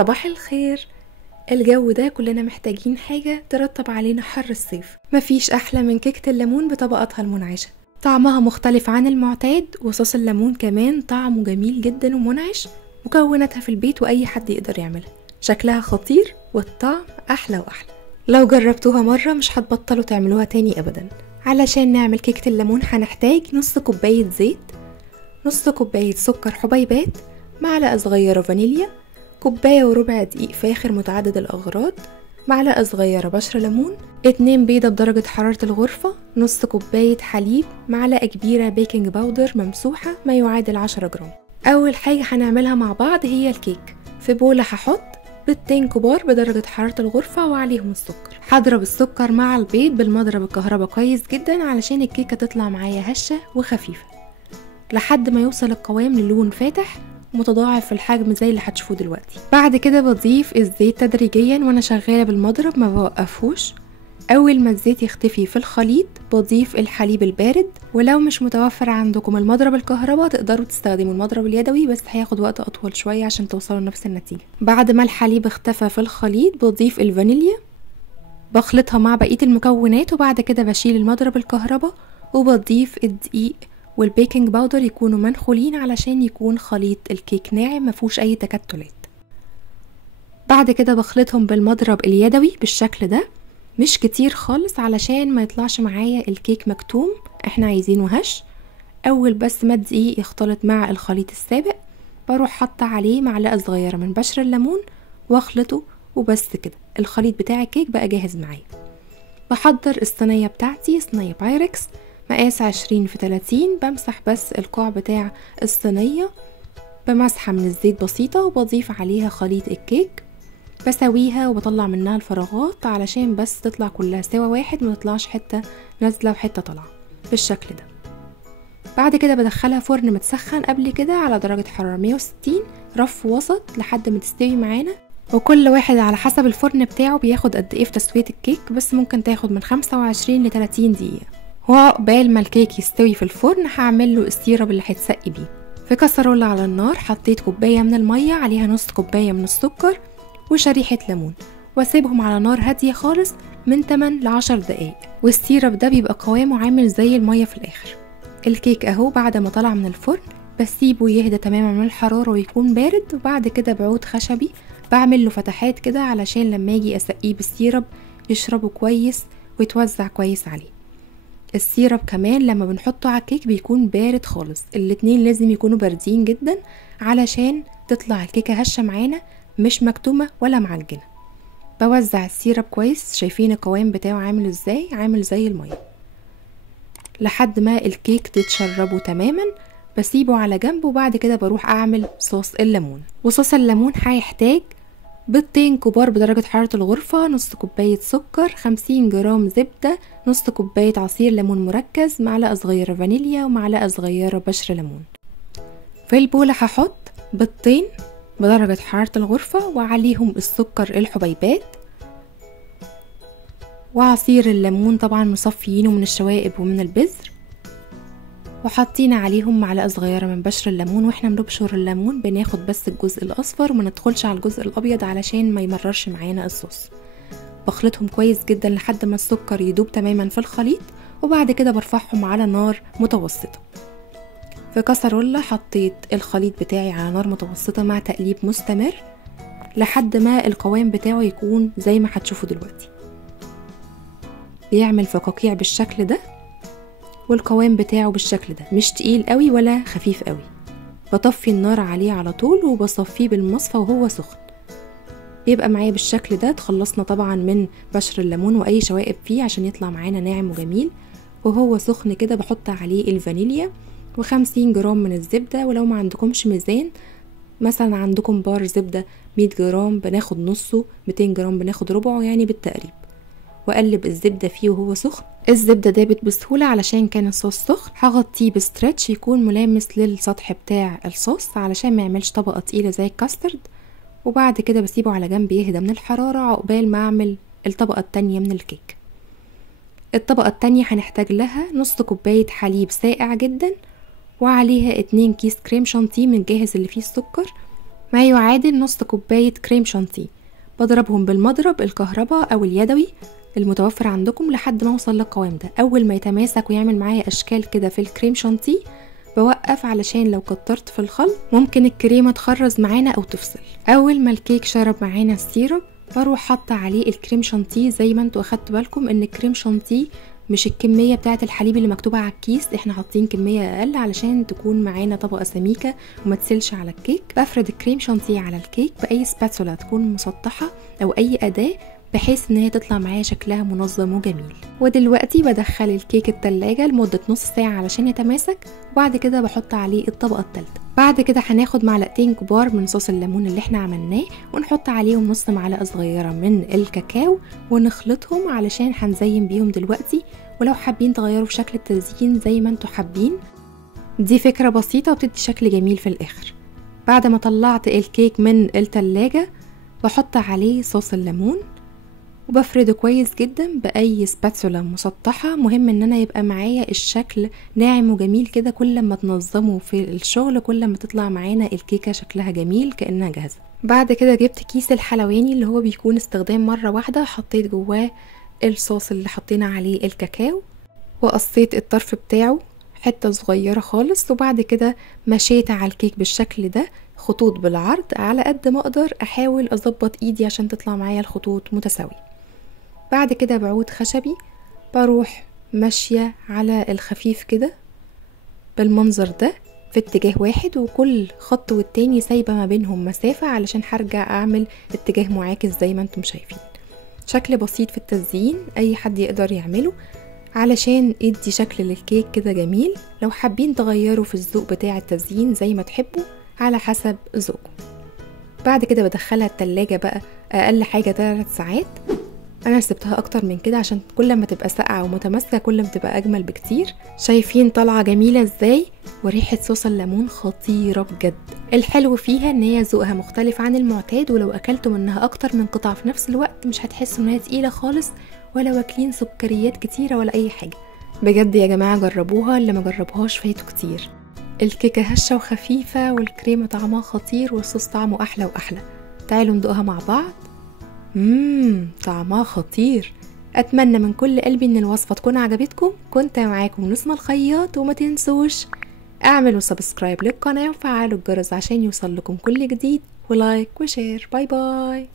صباح الخير. الجو ده كلنا محتاجين حاجة ترطب علينا حر الصيف. مفيش أحلى من كيكة الليمون بطبقاتها المنعشة، طعمها مختلف عن المعتاد، وصوص الليمون كمان طعمه جميل جدا ومنعش. مكوناتها في البيت وأي حد يقدر يعملها، شكلها خطير والطعم أحلى وأحلى. لو جربتوها مرة مش هتبطلوا تعملوها تاني أبدا. علشان نعمل كيكة الليمون هنحتاج نص كوباية زيت، نص كوباية سكر حبيبات، معلقة صغيرة فانيليا، كوباية وربع دقيق فاخر متعدد الأغراض، معلقة صغيرة بشر ليمون، 2 بيضة بدرجة حرارة الغرفة، نص كوباية حليب، معلقة كبيرة بيكنج باودر ممسوحة ما يعادل 10 جرام. أول حاجة هنعملها مع بعض هي الكيك. في بولة هحط بيضتين كبار بدرجة حرارة الغرفة وعليهم السكر. هضرب السكر مع البيض بالمضرب الكهرباء كويس جدا علشان الكيكة تطلع معايا هشة وخفيفة لحد ما يوصل القوام للون فاتح متضاعف في الحجم زي اللي هتشوفوه دلوقتي. بعد كده بضيف الزيت تدريجيا وانا شغالة بالمضرب ما بوقفوش. اول ما الزيت يختفي في الخليط بضيف الحليب البارد، ولو مش متوفر عندكم المضرب الكهرباء تقدروا تستخدموا المضرب اليدوي، بس هياخد وقت اطول شوية عشان توصلوا لنفس النتيجة. بعد ما الحليب اختفى في الخليط بضيف الفانيليا، بخلطها مع بقية المكونات، وبعد كده بشيل المضرب الكهرباء وبضيف الدقيق والبيكنج باودر يكونوا منخولين علشان يكون خليط الكيك ناعم مفيهوش اي تكتلات. بعد كده بخلطهم بالمضرب اليدوي بالشكل ده، مش كتير خالص علشان ما يطلعش معايا الكيك مكتوم، احنا عايزينه هش. اول بس ما الدقيق يختلط مع الخليط السابق بروح حاطه عليه معلقه صغيره من بشر الليمون واخلطه، وبس كده الخليط بتاع الكيك بقى جاهز معايا. بحضر الصينيه بتاعتي، صينيه بايركس مقاس 20 في 30. بمسح بس القاع بتاع الصينية بمسحة من الزيت بسيطة، وبضيف عليها خليط الكيك، بسويها وبطلع منها الفراغات علشان بس تطلع كلها سوا واحد، ما تطلعش حتة نازلة وحتة طالعة بالشكل ده. بعد كده بدخلها فرن متسخن قبل كده على درجة حرارة 160 رف وسط لحد ما تستوي معانا، وكل واحد على حسب الفرن بتاعه بياخد قد ايه في تسوية الكيك، بس ممكن تاخد من 25 ل 30 دقيقة. وعقبال ما الكيك يستوي في الفرن هعمل له السيرب اللي هيتسقي بيه. في كسرولة على النار حطيت كوباية من المية، عليها نص كوباية من السكر وشريحة ليمون، واسيبهم على نار هادية خالص من 8 ل 10 دقايق، والسيرب ده بيبقى قوامه عامل زي المية في الاخر. الكيك اهو بعد ما طلع من الفرن بسيبه يهدى تماما من الحرارة ويكون بارد، وبعد كده بعود خشبي بعمل له فتحات كده علشان لما اجي اسقيه بالسيرب يشربه كويس ويتوزع كويس عليه. السيرب كمان لما بنحطه على الكيك بيكون بارد خالص، الاتنين لازم يكونوا باردين جدا علشان تطلع الكيكة هشة معانا مش مكتومة ولا معجنة. بوزع السيرب كويس، شايفين القوام بتاعه عامل ازاي؟ عامل زي المية لحد ما الكيك تتشربه تماما. بسيبه على جنب، وبعد كده بروح اعمل صوص الليمون. وصوص الليمون هيحتاج بيضتين كبار بدرجة حرارة الغرفة، نص كوباية سكر، 50 جرام زبدة، نص كوباية عصير ليمون مركز، معلقة صغيرة فانيليا، ومعلقة صغيرة بشر ليمون. في البولة هحط بيضتين بدرجة حرارة الغرفة وعليهم السكر الحبيبات وعصير الليمون طبعا مصفيينه من الشوائب ومن البذر، وحاطين عليهم معلقة صغيرة من بشر الليمون. واحنا بنبشر الليمون بناخد بس الجزء الاصفر وما ندخلش على الجزء الابيض علشان ما يمررش معانا الصوص. بخلطهم كويس جدا لحد ما السكر يدوب تماما في الخليط، وبعد كده برفعهم على نار متوسطة. في كسرولة حطيت الخليط بتاعي على نار متوسطة مع تقليب مستمر لحد ما القوام بتاعه يكون زي ما هتشوفوا دلوقتي، بيعمل فقاقيع بالشكل ده، والقوام بتاعه بالشكل ده، مش تقيل قوي ولا خفيف قوي. بطفي النار عليه على طول وبصفيه بالمصفى وهو سخن، بيبقى معايا بالشكل ده. تخلصنا طبعا من بشر الليمون واي شوائب فيه عشان يطلع معانا ناعم وجميل. وهو سخن كده بحط عليه الفانيليا و50 جرام من الزبدة، ولو ما عندكمش ميزان مثلا عندكم بار زبدة 100 جرام بناخد نصه، 200 جرام بناخد ربعه يعني بالتقريب. واقلب الزبدة فيه وهو سخن. الزبدة دابت بسهولة علشان كان الصوص سخن. هغطيه بستريتش يكون ملامس للسطح بتاع الصوص علشان ما يعملش طبقة تقيلة زي الكاسترد، وبعد كده بسيبه على جنب يهدى من الحرارة عقبال ما اعمل الطبقة التانية من الكيك. الطبقة التانية هنحتاج لها نص كوباية حليب ساقع جدا، وعليها 2 كيس كريم شانتيه من جاهز اللي فيه السكر، ما يعادل نص كوباية كريم شانتيه. بضربهم بالمضرب الكهرباء او اليدوي المتوفر عندكم لحد ما اوصل للقوام ده. اول ما يتماسك ويعمل معايا اشكال كده في الكريم شانتيه بوقف، علشان لو كترت في الخلط ممكن الكريمة تخرز معانا او تفصل. اول ما الكيك شرب معانا السيرب بروح حاطه عليه الكريم شانتيه. زي ما انتوا اخدتوا بالكم ان الكريم شانتيه مش الكميه بتاعه الحليب اللي مكتوبه على الكيس، احنا حاطين كميه اقل علشان تكون معانا طبقه سميكه وما تسيلش على الكيك. بفرد الكريم شانتيه على الكيك باي سباتولا تكون مسطحه او اي اداه بحيث ان هي تطلع معايا شكلها منظم وجميل. ودلوقتي بدخل الكيك التلاجة لمدة نص ساعة علشان يتماسك، وبعد كده بحط عليه الطبقة التالتة. بعد كده هناخد معلقتين كبار من صوص الليمون اللي احنا عملناه ونحط عليهم نص معلقة صغيرة من الكاكاو ونخلطهم علشان هنزين بيهم دلوقتي. ولو حابين تغيروا في شكل التزيين زي ما انتوا حابين، دي فكرة بسيطة وبتدي شكل جميل في الاخر. بعد ما طلعت الكيك من التلاجة بحط عليه صوص الليمون وبفرده كويس جدا باي سباتولا مسطحه. مهم ان انا يبقى معايا الشكل ناعم وجميل كده. كل ما تنظمه في الشغل كل ما تطلع معانا الكيكه شكلها جميل كانها جاهزه. بعد كده جبت كيس الحلواني اللي هو بيكون استخدام مره واحده، حطيت جواه الصوص اللي حطينا عليه الكاكاو وقصيت الطرف بتاعه حته صغيره خالص، وبعد كده مشيت على الكيك بالشكل ده خطوط بالعرض على قد ما اقدر. احاول اظبط ايدي عشان تطلع معايا الخطوط متساويه. بعد كده بعود خشبي بروح ماشية على الخفيف كده بالمنظر ده في اتجاه واحد، وكل خط والتاني سايبة ما بينهم مسافة علشان هرجع اعمل اتجاه معاكس زي ما انتم شايفين. شكل بسيط في التزيين اي حد يقدر يعمله علشان يدي شكل للكيك كده جميل. لو حابين تغيروا في الذوق بتاع التزيين زي ما تحبوا على حسب ذوقكم. بعد كده بدخلها التلاجة بقى اقل حاجة 3 ساعات. انا سبتها اكتر من كده عشان كل ما تبقى ساقعه ومتماسكه كل ما تبقى اجمل بكتير. شايفين طالعه جميله ازاي، وريحه صوص الليمون خطيره بجد. الحلو فيها ان هي ذوقها مختلف عن المعتاد، ولو اكلتوا منها اكتر من قطعه في نفس الوقت مش هتحسوا انها تقيله خالص ولا واكلين سكريات كتيره ولا اي حاجه. بجد يا جماعه جربوها، اللي ما جربوهاش فايته كتير. الكيكه هشه وخفيفه والكريمه طعمها خطير والصوص طعمه احلى واحلى. تعالوا ندوقها مع بعض. طعمها خطير. اتمنى من كل قلبي ان الوصفه تكون عجبتكم. كنت معاكم نسمة الخياط، وما تنسوش اعملوا سبسكرايب للقناه وفعلوا الجرس عشان يوصل لكم كل جديد، ولايك وشير. باي باي.